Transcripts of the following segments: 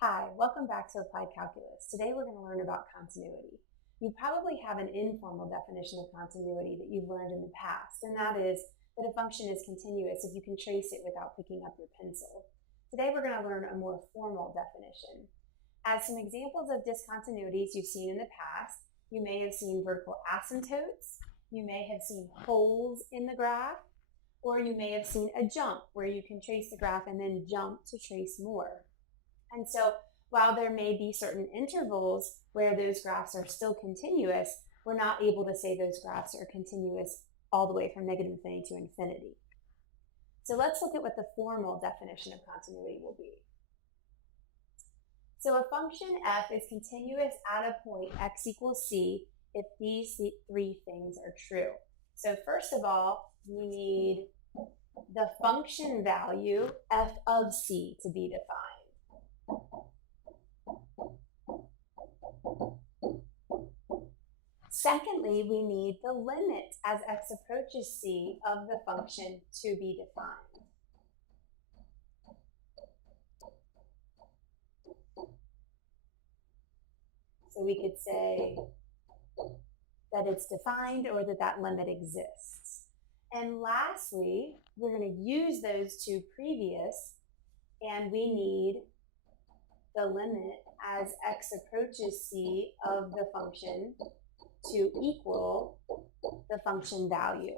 Hi, welcome back to Applied Calculus. Today we're going to learn about continuity. You probably have an informal definition of continuity that you've learned in the past, and that is that a function is continuous if you can trace it without picking up your pencil. Today we're going to learn a more formal definition. As some examples of discontinuities you've seen in the past, you may have seen vertical asymptotes, you may have seen holes in the graph, or you may have seen a jump where you can trace the graph and then jump to trace more. And so while there may be certain intervals where those graphs are still continuous, we're not able to say those graphs are continuous all the way from negative infinity to infinity. So let's look at what the formal definition of continuity will be. So a function f is continuous at a point x equals c if these three things are true. So first of all, we need the function value f of c to be defined. Secondly, we need the limit as x approaches c of the function to be defined. So we could say that it's defined or that that limit exists. And lastly, we're going to use those two previous, and we need the limit as x approaches c of the function to equal the function value.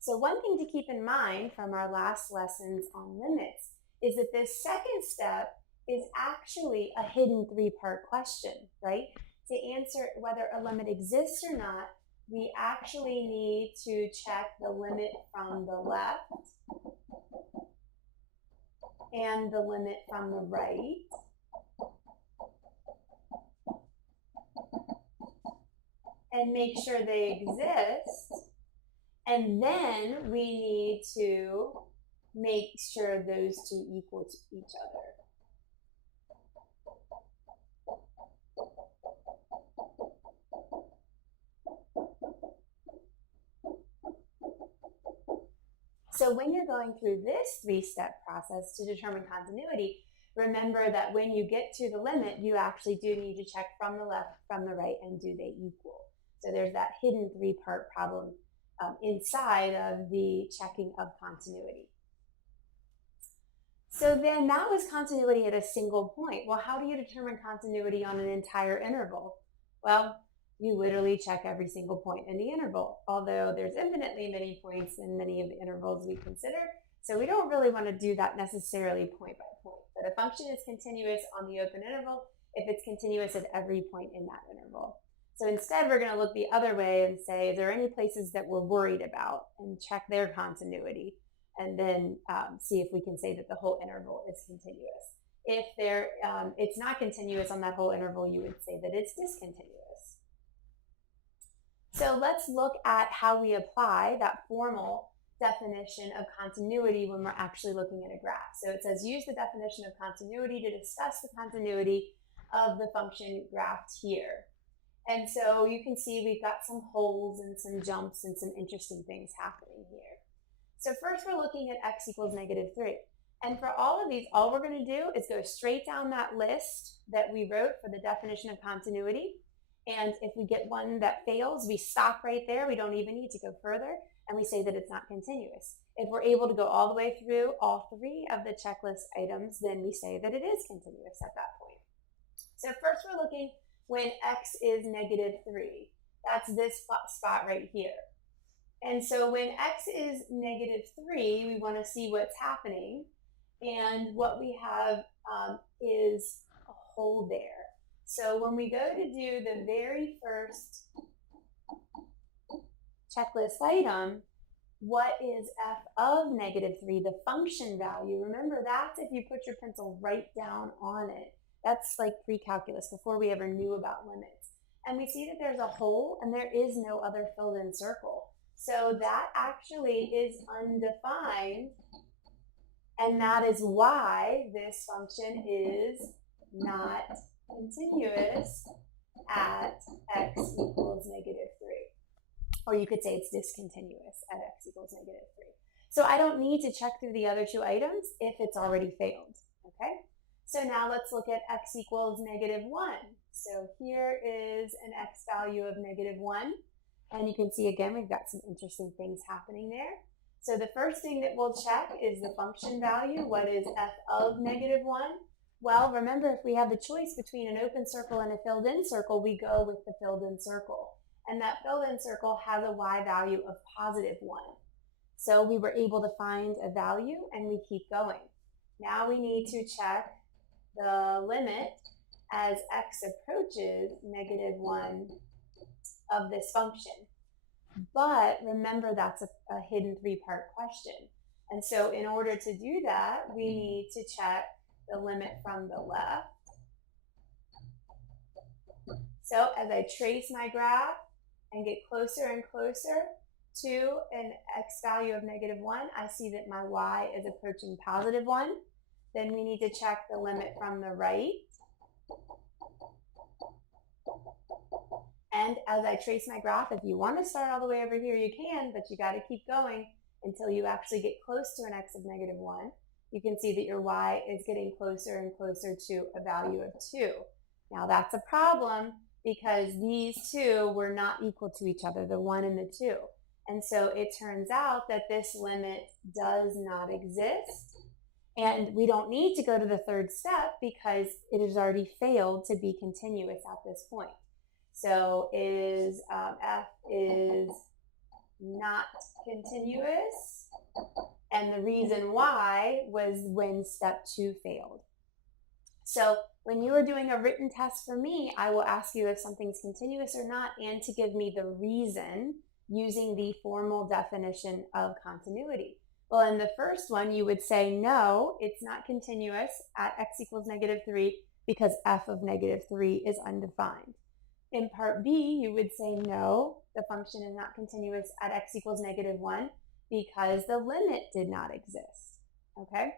So one thing to keep in mind from our last lessons on limits is that this second step is actually a hidden three-part question, right? To answer whether a limit exists or not, we actually need to check the limit from the left and the limit from the right. And make sure they exist. And then we need to make sure those two equal to each other. So when you're going through this three-step process to determine continuity, remember that when you get to the limit, you actually do need to check from the left, from the right, and do they equal? So there's that hidden three-part problem inside of the checking of continuity. So then that was continuity at a single point. Well, how do you determine continuity on an entire interval? Well, you literally check every single point in the interval, although there's infinitely many points in many of the intervals we consider. So we don't really want to do that necessarily point by point. But a function is continuous on the open interval if it's continuous at every point in that interval. So instead, we're going to look the other way and say, is there any places that we're worried about, and check their continuity, and then see if we can say that the whole interval is continuous. If it's not continuous on that whole interval, you would say that it's discontinuous. So let's look at how we apply that formal definition of continuity when we're actually looking at a graph. So it says, use the definition of continuity to discuss the continuity of the function graphed here. And so you can see we've got some holes and some jumps and some interesting things happening here. So first we're looking at x equals -3. And for all of these, all we're going to do is go straight down that list that we wrote for the definition of continuity. And if we get one that fails, we stop right there. We don't even need to go further. And we say that it's not continuous. If we're able to go all the way through all three of the checklist items, then we say that it is continuous at that point. So first we're looking when x is -3. That's this spot right here. And so when x is -3, we want to see what's happening. And what we have is a hole there. So when we go to do the very first checklist item, what is f of -3, the function value? Remember, that's if you put your pencil right down on it. That's like pre-calculus, before we ever knew about limits. And we see that there's a hole and there is no other filled in circle. So that actually is undefined. And that is why this function is not continuous at x equals -3. Or you could say it's discontinuous at x equals -3. So I don't need to check through the other two items if it's already failed, okay? So now let's look at x equals -1. So here is an x value of -1. And you can see again, we've got some interesting things happening there. So the first thing that we'll check is the function value. What is f of -1? Well, remember, if we have the choice between an open circle and a filled in circle, we go with the filled in circle. And that filled in circle has a y value of +1. So we were able to find a value and we keep going. Now we need to check the limit as x approaches -1 of this function. But remember, that's a hidden 3-part question. And so in order to do that, we need to check the limit from the left. So as I trace my graph and get closer and closer to an x value of -1, I see that my y is approaching +1. Then we need to check the limit from the right. And as I trace my graph, if you want to start all the way over here, you can, but you got to keep going until you actually get close to an x of -1. You can see that your y is getting closer and closer to a value of 2. Now that's a problem because these two were not equal to each other, the 1 and the 2. And so it turns out that this limit does not exist. And we don't need to go to the third step because it has already failed to be continuous at this point. So f is not continuous, and the reason why was when step 2 failed. So when you are doing a written test for me, I will ask you if something's continuous or not and to give me the reason using the formal definition of continuity. Well, in the first one, you would say, no, it's not continuous at x equals -3 because f of -3 is undefined. In part B, you would say, no, the function is not continuous at x equals -1 because the limit did not exist. Okay,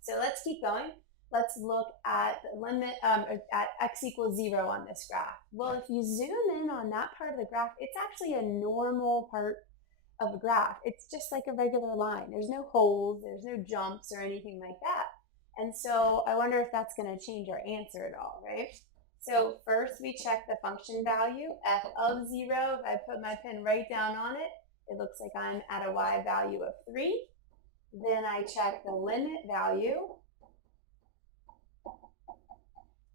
so let's keep going. Let's look at the limit at x equals 0 on this graph. Well, if you zoom in on that part of the graph, it's actually a normal part of a graph. It's just like a regular line. There's no holes, there's no jumps or anything like that. And so I wonder if that's going to change our answer at all, right? So first we check the function value, f of 0. If I put my pen right down on it, it looks like I'm at a y value of 3. Then I check the limit value.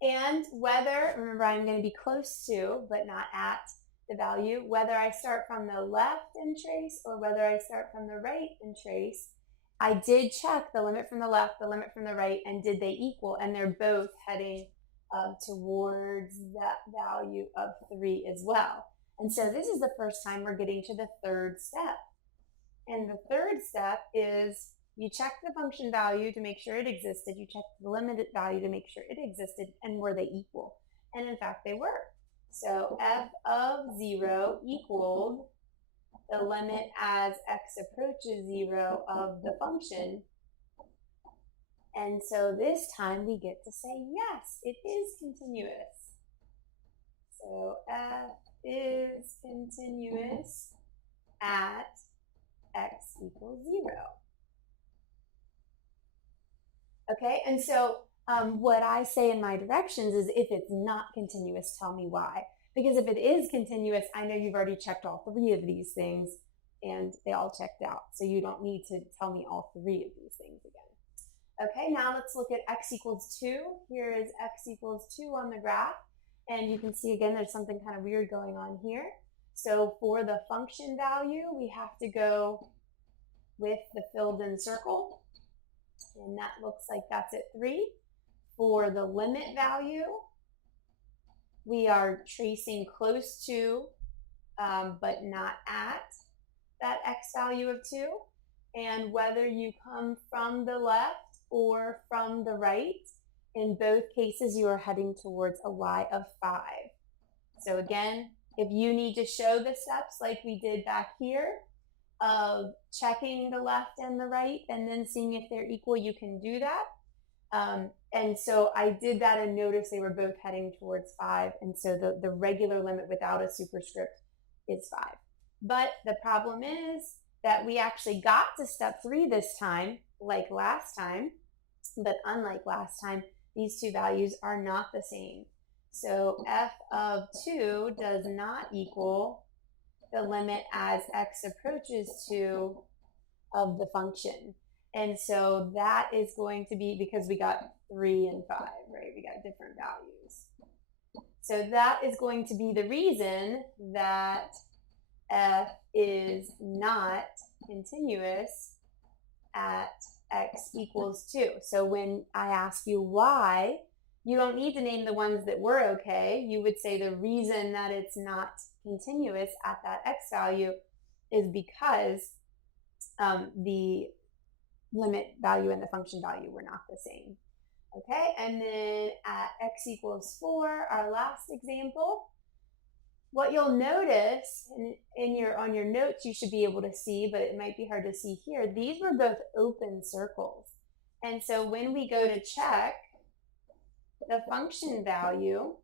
And whether, remember I'm going to be close to, but not at, the value, whether I start from the left and trace or whether I start from the right and trace, I did check the limit from the left, the limit from the right, and did they equal? And they're both heading towards that value of 3 as well. And so this is the first time we're getting to the third step. And the third step is you check the function value to make sure it existed, you check the limited value to make sure it existed, and were they equal? And in fact, they were. So f of 0 equaled the limit as x approaches 0 of the function. And so this time we get to say, yes, it is continuous. So f is continuous at x equals 0. Okay, and so what I say in my directions is if it's not continuous, tell me why. Because if it is continuous, I know you've already checked all 3 of these things and they all checked out. So you don't need to tell me all 3 of these things again. Okay, now let's look at x equals 2. Here is x equals 2 on the graph. And you can see again, there's something kind of weird going on here. So for the function value, we have to go with the filled in circle. And that looks like that's at 3. For the limit value, we are tracing close to, but not at, that x value of 2. And whether you come from the left or from the right, in both cases you are heading towards a y of 5. So again, if you need to show the steps like we did back here, of checking the left and the right and then seeing if they're equal, you can do that. And so I did that and noticed they were both heading towards 5. And so the regular limit without a superscript is 5. But the problem is that we actually got to step 3 this time, like last time. But unlike last time, these two values are not the same. So f of 2 does not equal the limit as x approaches 2 of the function. And so that is going to be, because we got 3 and 5, right? We got different values. So that is going to be the reason that f is not continuous at x equals 2. So when I ask you why, you don't need to name the ones that were okay. You would say the reason that it's not continuous at that x value is because the limit value and the function value were not the same. Okay, and then at x equals 4, our last example, what you'll notice on your notes, you should be able to see, but it might be hard to see here, these were both open circles. And so when we go to check the function value,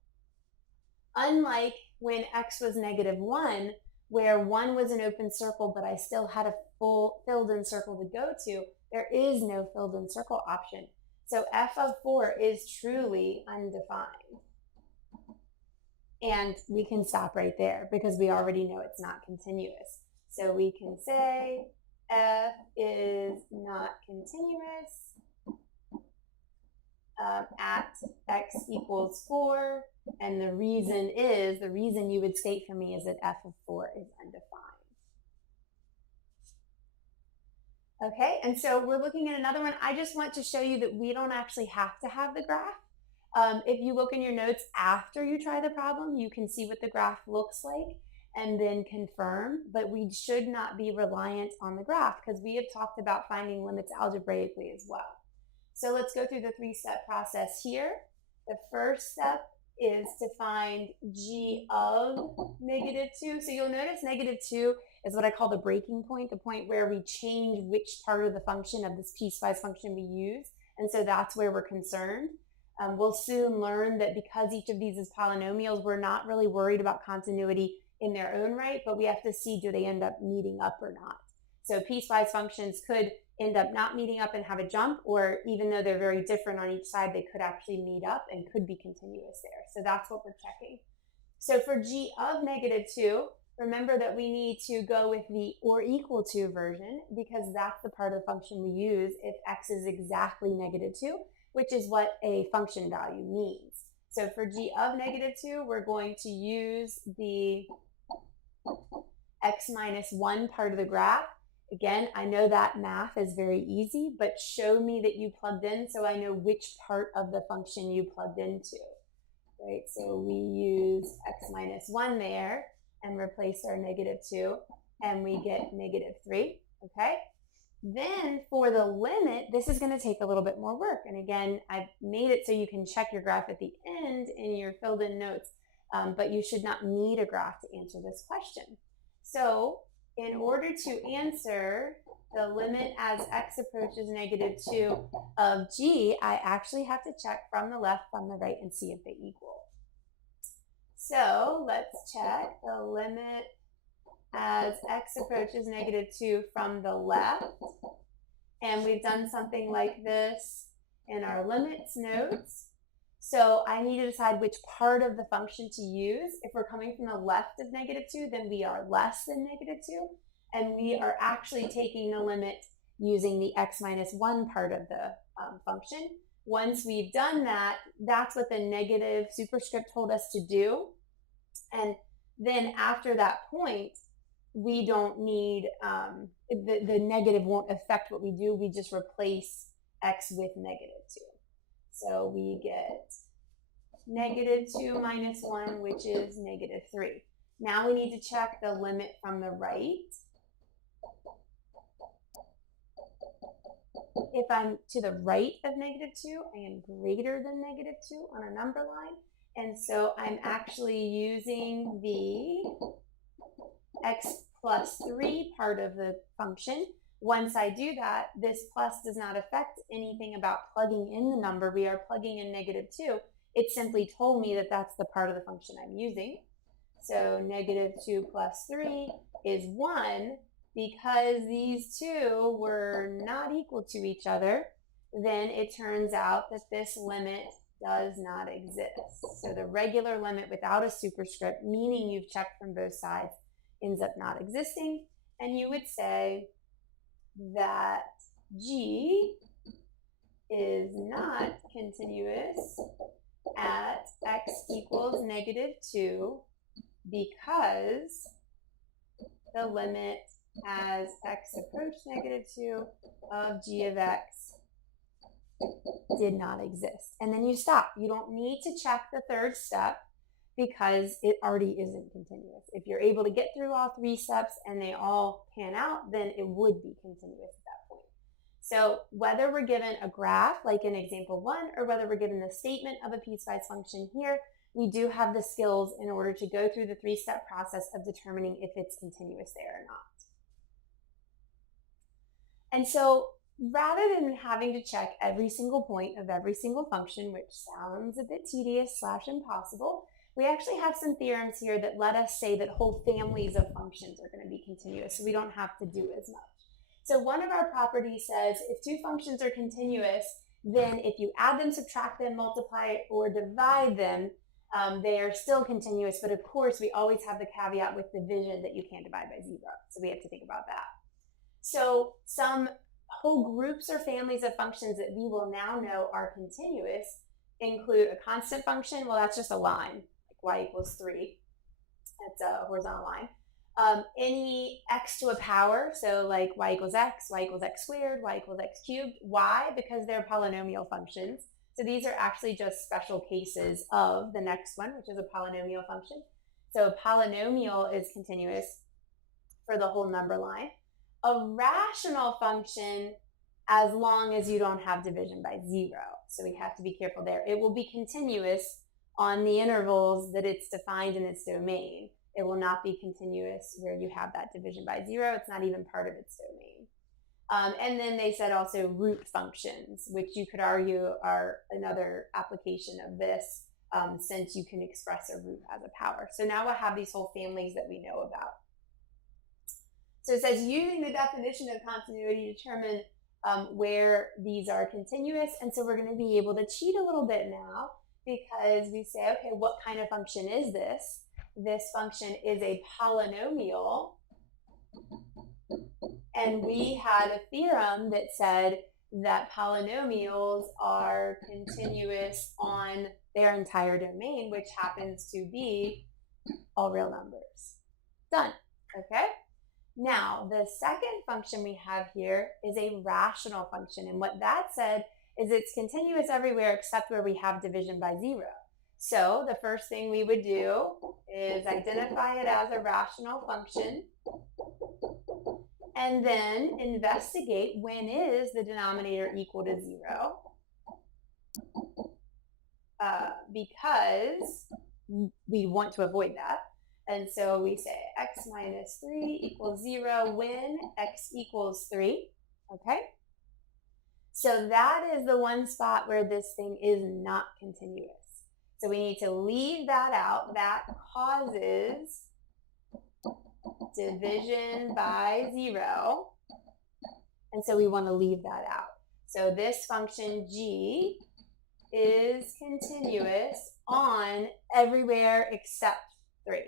unlike when x was -1, where 1 was an open circle, but I still had a full filled-in circle to go to, there is no filled-in circle option. So f of 4 is truly undefined. And we can stop right there because we already know it's not continuous. So we can say f is not continuous at x equals 4. And the reason you would state for me is that f of 4 is undefined. Okay, and so we're looking at another one. I just want to show you that we don't actually have to have the graph. If you look in your notes after you try the problem, you can see what the graph looks like and then confirm, but we should not be reliant on the graph because we have talked about finding limits algebraically as well. So let's go through the 3-step process here. The first step is to find g of -2. So you'll notice -2 is what I call the breaking point, the point where we change which part of the function of this piecewise function we use. And so that's where we're concerned. We'll soon learn that because each of these is polynomials, we're not really worried about continuity in their own right, but we have to see, do they end up meeting up or not? So piecewise functions could end up not meeting up and have a jump, or even though they're very different on each side, they could actually meet up and could be continuous there. So that's what we're checking. So for g of -2, remember that we need to go with the or equal to version because that's the part of the function we use if x is exactly -2, which is what a function value means. So for g of -2, we're going to use the x minus 1 part of the graph. Again, I know that math is very easy, but show me that you plugged in so I know which part of the function you plugged into. Right, so we use x minus 1 there and replace our -2, and we get -3, okay? Then for the limit, this is going to take a little bit more work. And again, I've made it so you can check your graph at the end in your filled in notes, but you should not need a graph to answer this question. So in order to answer the limit as x approaches -2 of g, I actually have to check from the left, from the right, and see if they equal. So let's check the limit as x approaches -2 from the left. And we've done something like this in our limits notes. So I need to decide which part of the function to use. If we're coming from the left of -2, then we are less than -2. And we are actually taking the limit using the x minus 1 part of the function. Once we've done that, that's what the negative superscript told us to do. And then after that point, we don't need, the negative won't affect what we do. We just replace x with -2. So we get -2 minus 1, which is -3. Now we need to check the limit from the right. If I'm to the right of -2, I am greater than -2 on a number line. And so I'm actually using the x plus 3 part of the function. Once I do that, this plus does not affect anything about plugging in the number. We are plugging in -2. It simply told me that that's the part of the function I'm using. So -2 plus 3 is 1. Because these two were not equal to each other, then it turns out that this limit does not exist. So the regular limit without a superscript, meaning you've checked from both sides, ends up not existing. And you would say that G is not continuous at x equals -2 because the limit as x approached -2 of g of x did not exist. And then you stop. You don't need to check the third step because it already isn't continuous. If you're able to get through all 3 steps and they all pan out, then it would be continuous at that point. So whether we're given a graph, like in example 1, or whether we're given the statement of a piecewise function here, we do have the skills in order to go through the 3-step process of determining if it's continuous there or not. And so rather than having to check every single point of every single function, which sounds a bit tedious / impossible, we actually have some theorems here that let us say that whole families of functions are going to be continuous, so we don't have to do as much. So one of our properties says if 2 functions are continuous, then if you add them, subtract them, multiply, or divide them, they are still continuous, but of course we always have the caveat with division that you can't divide by 0, so we have to think about that. So some whole groups or families of functions that we will now know are continuous include a constant function. Well, that's just a line, like y equals 3. That's a horizontal line. Any x to a power, so like y equals x squared, y equals x cubed. Why? Because they're polynomial functions. So these are actually just special cases of the next one, which is a polynomial function. So a polynomial is continuous for the whole number line. A rational function, as long as you don't have division by 0. So we have to be careful there. It will be continuous on the intervals that it's defined in its domain. It will not be continuous where you have that division by 0. It's not even part of its domain. And then they said also root functions, which you could argue are another application of this, since you can express a root as a power. So now we'll have these whole families that we know about. So it says using the definition of continuity to determine where these are continuous. And so we're going to be able to cheat a little bit now because we say, okay, what kind of function is this? This function is a polynomial. And we had a theorem that said that polynomials are continuous on their entire domain, which happens to be all real numbers. Done. Okay? Now, the second function we have here is a rational function. And what that said is it's continuous everywhere except where we have division by 0. So the first thing we would do is identify it as a rational function and then investigate when is the denominator equal to 0, because we want to avoid that. And so we say x minus 3 equals 0 when x equals 3, okay? So that is the one spot where this thing is not continuous. So we need to leave that out. That causes division by 0. And so we want to leave that out. So this function g is continuous on everywhere except 3.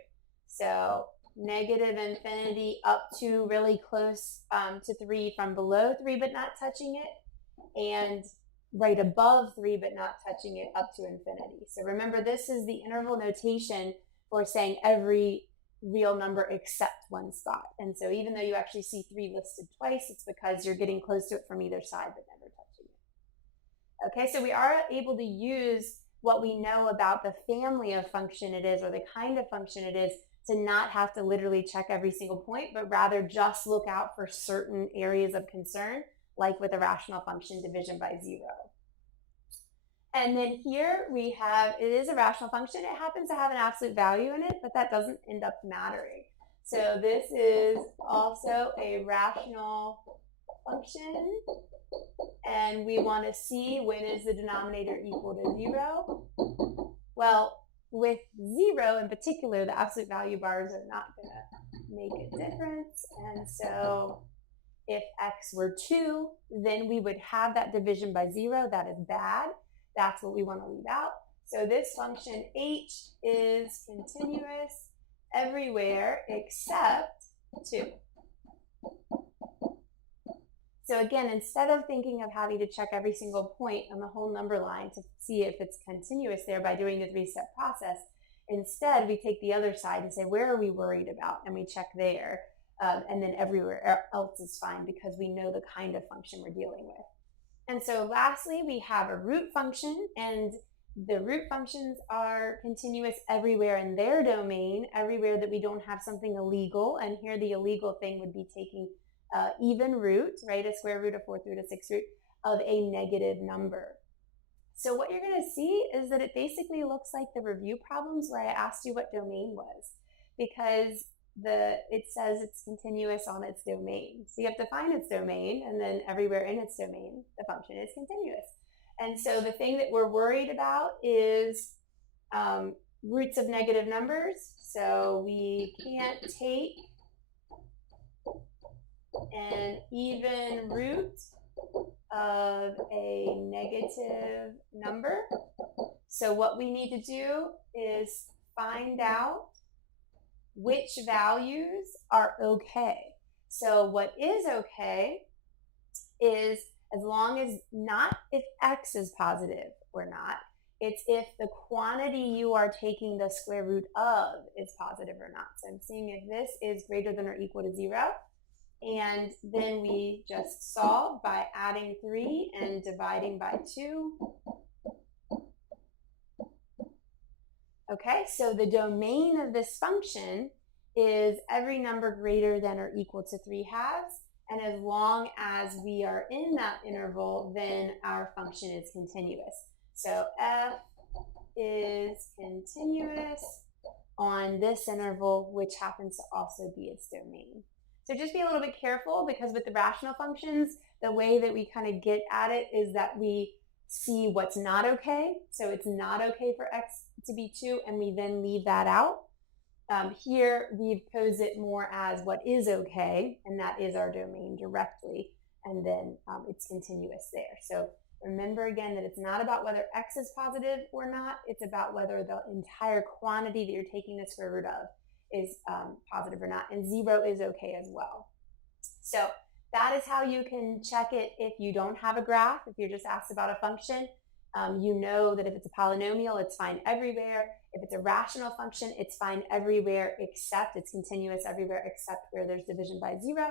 So negative infinity up to really close to 3 from below 3 but not touching it, and right above 3 but not touching it up to infinity. So remember, this is the interval notation for saying every real number except one spot. And so even though you actually see 3 listed twice, it's because you're getting close to it from either side but never touching it. Okay, so we are able to use what we know about the family of function it is, or the kind of function it is, to not have to literally check every single point, but rather just look out for certain areas of concern, like with a rational function, division by 0. And then here we have, it is a rational function. It happens to have an absolute value in it, but that doesn't end up mattering. So this is also a rational function, and we want to see when is the denominator equal to 0. Well, with 0 in particular, the absolute value bars are not going to make a difference. And so if x were 2, then we would have that division by 0. That is bad. that's what we want to leave out. So this function h is continuous everywhere except 2. So again, instead of thinking of having to check every single point on the whole number line to see if it's continuous there by doing the 3-step process, instead we take the other side and say, where are we worried about? And we check there. And then everywhere else is fine because we know the kind of function we're dealing with. And so lastly, we have a root function, and the root functions are continuous everywhere in their domain, everywhere that we don't have something illegal. And here the illegal thing would be taking even root, right, a square root, a fourth root, a sixth root of a negative number. So what you're going to see is that it basically looks like the review problems where I asked you what domain was, because it says it's continuous on its domain. So you have to find its domain, and then everywhere in its domain, the function is continuous. And so the thing that we're worried about is roots of negative numbers. So we can't take an even root of a negative number. So what we need to do is find out which values are okay. So what is okay is as long as not if x is positive or not, it's if the quantity you are taking the square root of is positive or not. So I'm seeing if this is greater than or equal to 0. And then we just solve by adding 3 and dividing by 2. Okay, so the domain of this function is every number greater than or equal to 3 halves. And as long as we are in that interval, then our function is continuous. So f is continuous on this interval, which happens to also be its domain. So just be a little bit careful, because with the rational functions, the way that we kind of get at it is that we see what's not okay. So it's not okay for x to be 2, and we then leave that out. Here, we've posed it more as what is okay, and that is our domain directly, and then it's continuous there. So remember again that it's not about whether x is positive or not, it's about whether the entire quantity that you're taking the square root of is positive or not, and 0 is okay as well. So that is how you can check it if you don't have a graph. If you're just asked about a function, you know that if it's a polynomial, it's fine everywhere. If it's a rational function, it's fine everywhere except it's continuous everywhere except where there's division by 0.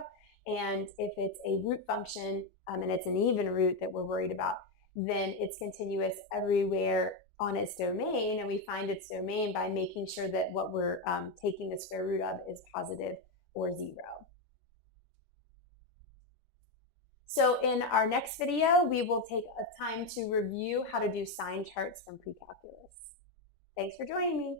And if it's a root function and it's an even root that we're worried about, then it's continuous everywhere on its domain, and we find its domain by making sure that what we're taking the square root of is positive or 0. So in our next video, we will take a time to review how to do sign charts from pre-calculus. Thanks for joining me.